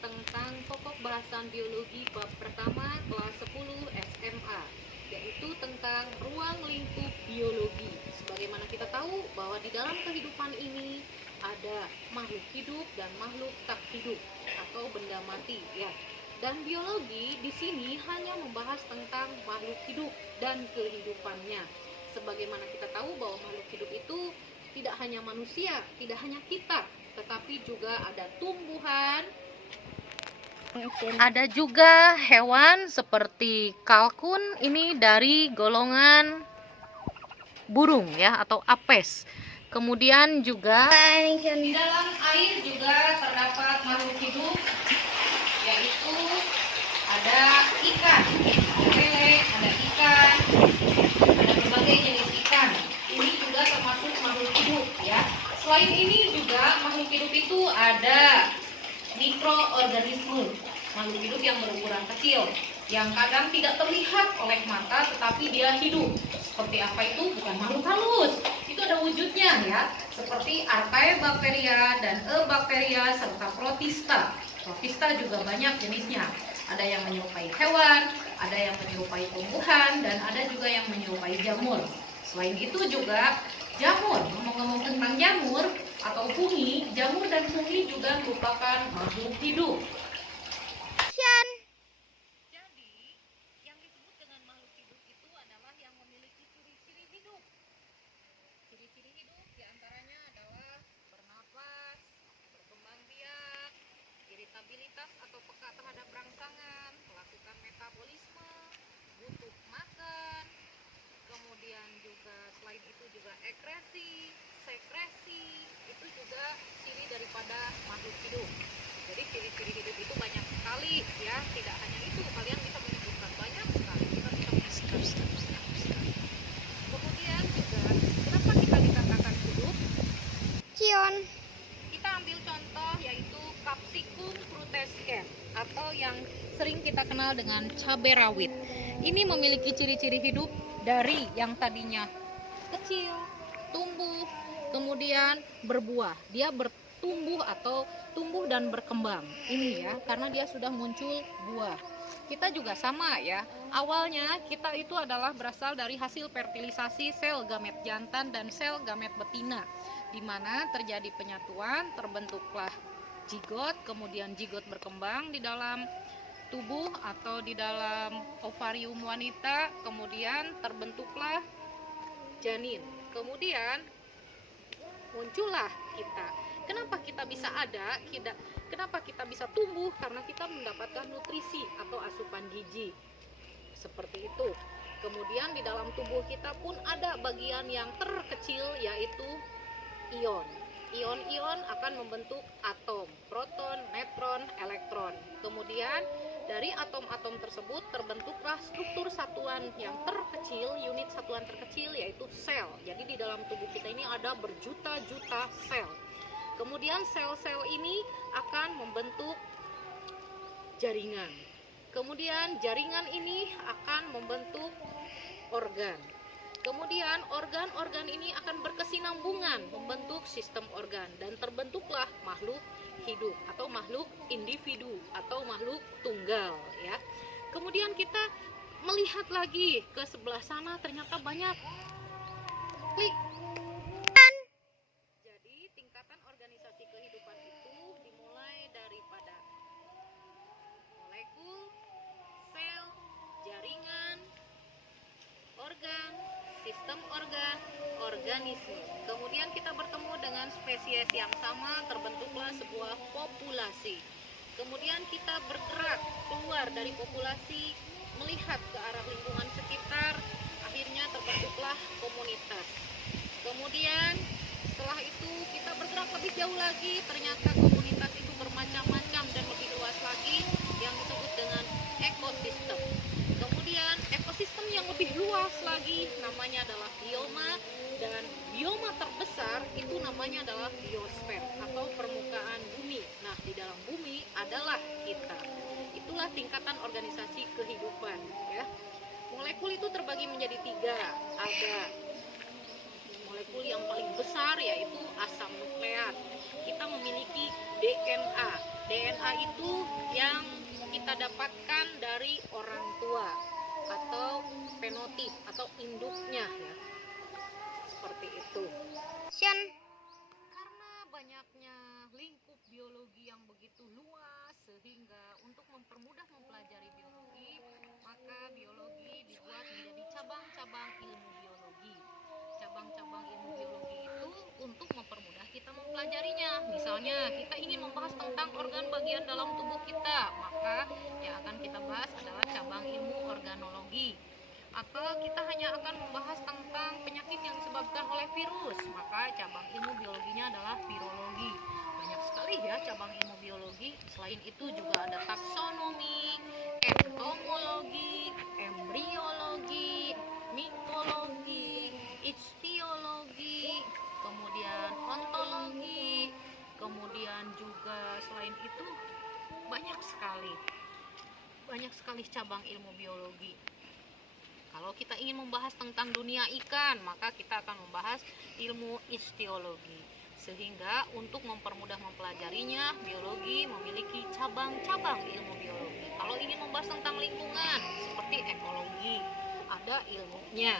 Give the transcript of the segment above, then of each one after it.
tentang pokok bahasan biologi bab pertama kelas 10 SMA, yaitu tentang ruang lingkup biologi. Sebagaimana kita tahu bahwa di dalam kehidupan ini ada makhluk hidup dan makhluk tak hidup atau benda mati, ya. Dan biologi di sini hanya membahas tentang makhluk hidup dan kehidupannya. Sebagaimana kita tahu bahwa makhluk hidup itu tidak hanya manusia, tidak hanya kita, tetapi juga ada tumbuhan, ada juga hewan seperti kalkun, ini dari golongan burung ya, atau apes. Kemudian juga di dalam air juga terdapat makhluk hidup, yaitu ada ikan, ada lele, ada ikan, ada berbagai jenis ikan. Ini juga termasuk makhluk hidup ya. Selain ini juga makhluk hidup itu ada mikroorganisme, makhluk hidup yang berukuran kecil, yang kadang tidak terlihat oleh mata tetapi dia hidup. Seperti apa itu? Bukan makhluk halus, itu ada wujudnya ya, seperti Archaebacteria dan Eubacteria serta Protista. Protista juga banyak jenisnya, ada yang menyerupai hewan, ada yang menyerupai tumbuhan, dan ada juga yang menyerupai jamur. Selain itu juga jamur, ngomong-ngomong tentang jamur atau fungi, jamur dan fungi juga merupakan makhluk hidup. Jadi, yang disebut dengan makhluk hidup itu adalah yang memiliki ciri-ciri hidup. Ciri-ciri hidup diantaranya adalah bernafas, berkembang biak, iritabilitas atau peka terhadap rangsangan, melakukan metabolisme, butuh makan, kemudian juga selain itu juga ekresi, sekresi, itu juga ciri daripada makhluk hidup. Jadi ciri-ciri hidup itu banyak sekali ya, tidak hanya itu, kalian bisa menyebutkan banyak sekali. Kita bisa menyebutkan. Kemudian juga kenapa kita dikatakan hidup? Cion. Kita ambil contoh yaitu Capsicum frutescens atau yang sering kita kenal dengan cabai rawit. Ini memiliki ciri-ciri hidup dari yang tadinya kecil, tumbuh, kemudian berbuah. Dia bertumbuh atau tumbuh dan berkembang. Ini ya, karena dia sudah muncul buah. Kita juga sama ya. Awalnya kita itu adalah berasal dari hasil fertilisasi sel gamet jantan dan sel gamet betina, di mana terjadi penyatuan, terbentuklah zigot, kemudian zigot berkembang di dalam tubuh atau di dalam ovarium wanita, kemudian terbentuklah janin. Kemudian muncullah kita. Kenapa kita bisa ada? Kenapa kita bisa tumbuh? Karena kita mendapatkan nutrisi atau asupan gizi. Seperti itu. Kemudian di dalam tubuh kita pun ada bagian yang terkecil, yaitu ion. Ion-ion akan membentuk atom, proton, neutron, elektron. Kemudian dari atom-atom tersebut terbentuklah struktur satuan yang terkecil, unit satuan terkecil yaitu sel. Jadi di dalam tubuh kita ini ada berjuta-juta sel. Kemudian sel-sel ini akan membentuk jaringan. Kemudian jaringan ini akan membentuk organ. Kemudian organ-organ ini akan berkesinambungan membentuk sistem organ dan terbentuklah makhluk hidup atau makhluk individu atau makhluk tunggal ya. Kemudian kita melihat lagi ke sebelah sana, ternyata banyak klik. Jadi tingkatan organisasi kehidupan itu dimulai daripada molekul, sel, jaringan, organ, sistem organ, organisme. Kemudian kita bertemu dengan spesies yang sama, terbentuklah sebuah populasi. Kemudian kita bergerak keluar dari populasi, melihat ke arah lingkungan sekitar, akhirnya terbentuklah komunitas. Kemudian setelah itu kita bergerak lebih jauh lagi, ternyata komunitas itu bermacam-macam dan lebih luas lagi, yang disebut dengan ekosistem. Kemudian ekosistem yang lebih luas lagi namanya adalah bioma, dan bioma terbesar itu namanya adalah biosfer atau permukaan bumi. Nah, di dalam bumi adalah kita. Itulah tingkatan organisasi kehidupan ya. Molekul itu terbagi menjadi 3. Ada molekul yang paling besar yaitu asam nukleat. Kita memiliki DNA. DNA itu yang kita dapatkan dari orang tua atau fenotip atau induknya ya. Seperti itu. Karena banyaknya lingkup biologi yang begitu luas sehingga untuk mempermudah mempelajari biologi, maka biologi dibuat menjadi cabang-cabang ilmu biologi. Cabang-cabang ilmu biologi itu untuk mempermudah kita mempelajarinya. Misalnya kita ingin membahas tentang organ bagian dalam tubuh kita, maka yang akan kita bahas adalah cabang ilmu organologi. Atau kita hanya akan membahas tentang penyakit yang disebabkan oleh virus, maka cabang ilmu biologinya adalah virologi. Banyak sekali ya cabang ilmu biologi. Selain itu juga ada taksonomi, entomologi, embriologi, mikologi, ichtiologi, kemudian ontologi, kemudian juga selain itu banyak sekali cabang ilmu biologi. Kalau kita ingin membahas tentang dunia ikan, maka kita akan membahas ilmu ichtiologi. Sehingga untuk mempermudah mempelajarinya, biologi memiliki cabang-cabang ilmu biologi. Kalau ingin membahas tentang lingkungan, seperti ekologi, ada ilmunya.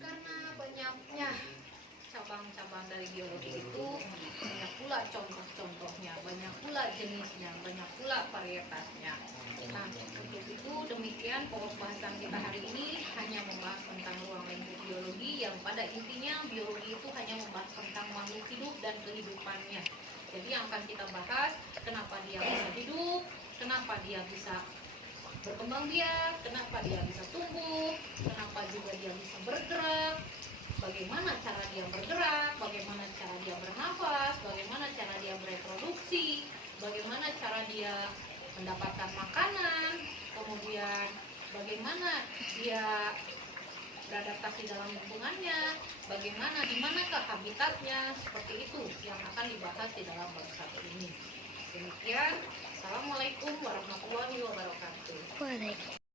Karena banyaknya cabang-cabang dari biologi itu, banyak pula contoh-contohnya, banyak pula jenisnya, banyak pula varietasnya. Nah, untuk itu demikian pokok bahasan kita hari ini hanya membahas tentang ruang lingkup biologi, yang pada intinya biologi itu hanya membahas tentang makhluk hidup dan kehidupannya. Jadi yang akan kita bahas, kenapa dia bisa hidup, kenapa dia bisa berkembang biak, kenapa dia bisa tumbuh, kenapa juga dia bisa bergerak, bagaimana cara dia bergerak, bagaimana cara dia bernafas, bagaimana cara dia bereproduksi, bagaimana cara dia mendapatkan makanan, kemudian bagaimana dia beradaptasi dalam lingkungannya, bagaimana di manakah habitatnya, seperti itu yang akan dibahas di dalam bab 1 ini. Demikian, Assalamualaikum warahmatullahi wabarakatuh.